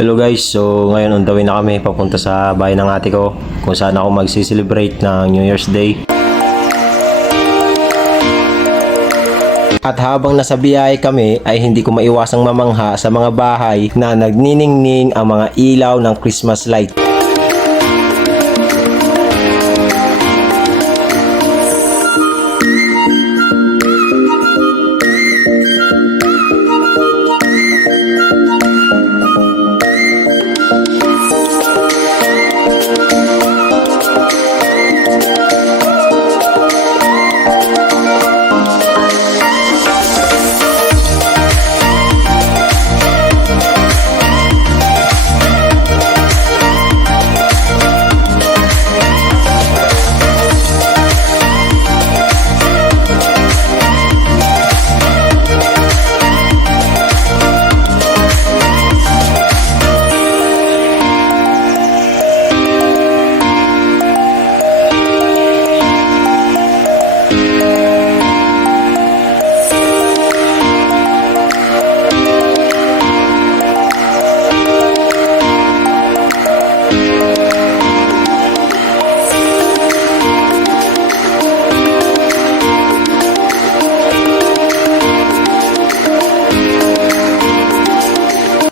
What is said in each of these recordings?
Hello guys, so ngayon on the way na kami papunta sa bahay ng ate ko kung saan ako magsiselebrate ng New Year's Day. At habang nasa biyahe kami ay hindi ko maiwasang mamangha sa mga bahay na nagniningning ang mga ilaw ng Christmas light.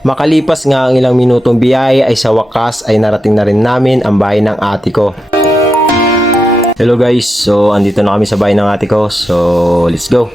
Makalipas nga ang ilang minutong biyahe ay sa wakas ay narating na rin namin ang bahay ng ate ko. Hello guys, so andito na kami sa bahay ng ate ko, so let's go!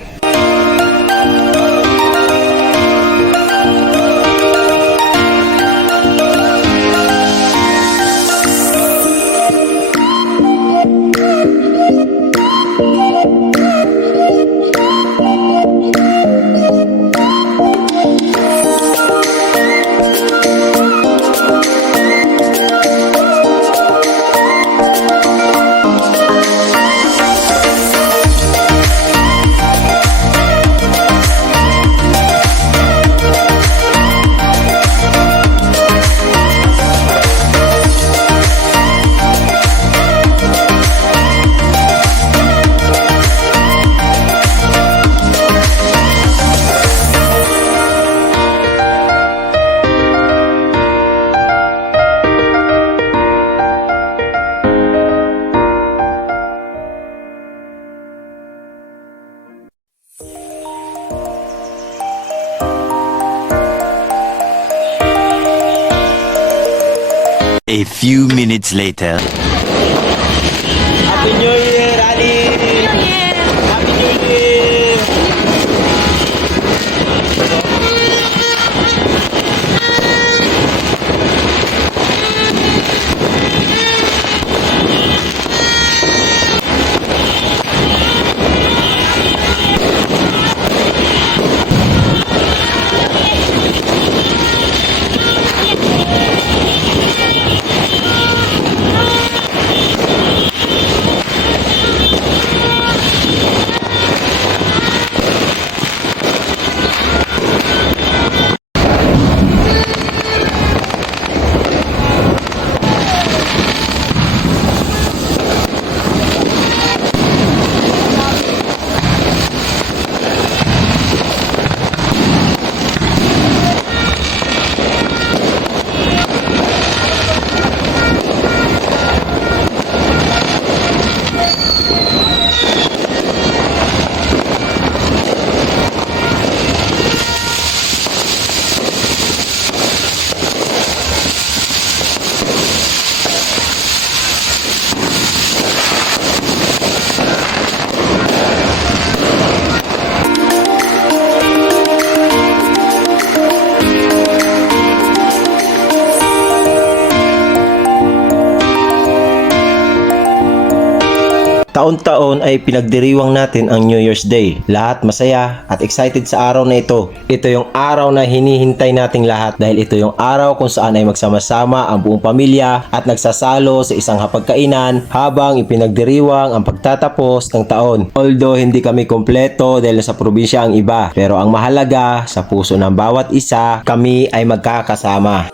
A few minutes later. Happy New Year, Ali! Happy New Year! Taon-taon ay pinagdiriwang natin ang New Year's Day. Lahat masaya at excited sa araw na ito. Ito yung araw na hinihintay nating lahat dahil ito yung araw kung saan ay magsama-sama ang buong pamilya at nagsasalo sa isang hapagkainan habang ipinagdiriwang ang pagtatapos ng taon. Although hindi kami kompleto dahil sa probinsya ang iba, pero ang mahalaga sa puso ng bawat isa, kami ay magkakasama.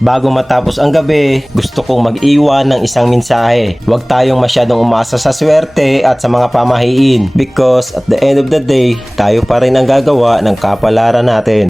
Bago matapos ang gabi, gusto kong mag-iwan ng isang mensahe. Huwag tayong masyadong umasa sa swerte at sa mga pamahiin because at the end of the day, tayo pa rin ang gagawa ng kapalaran natin.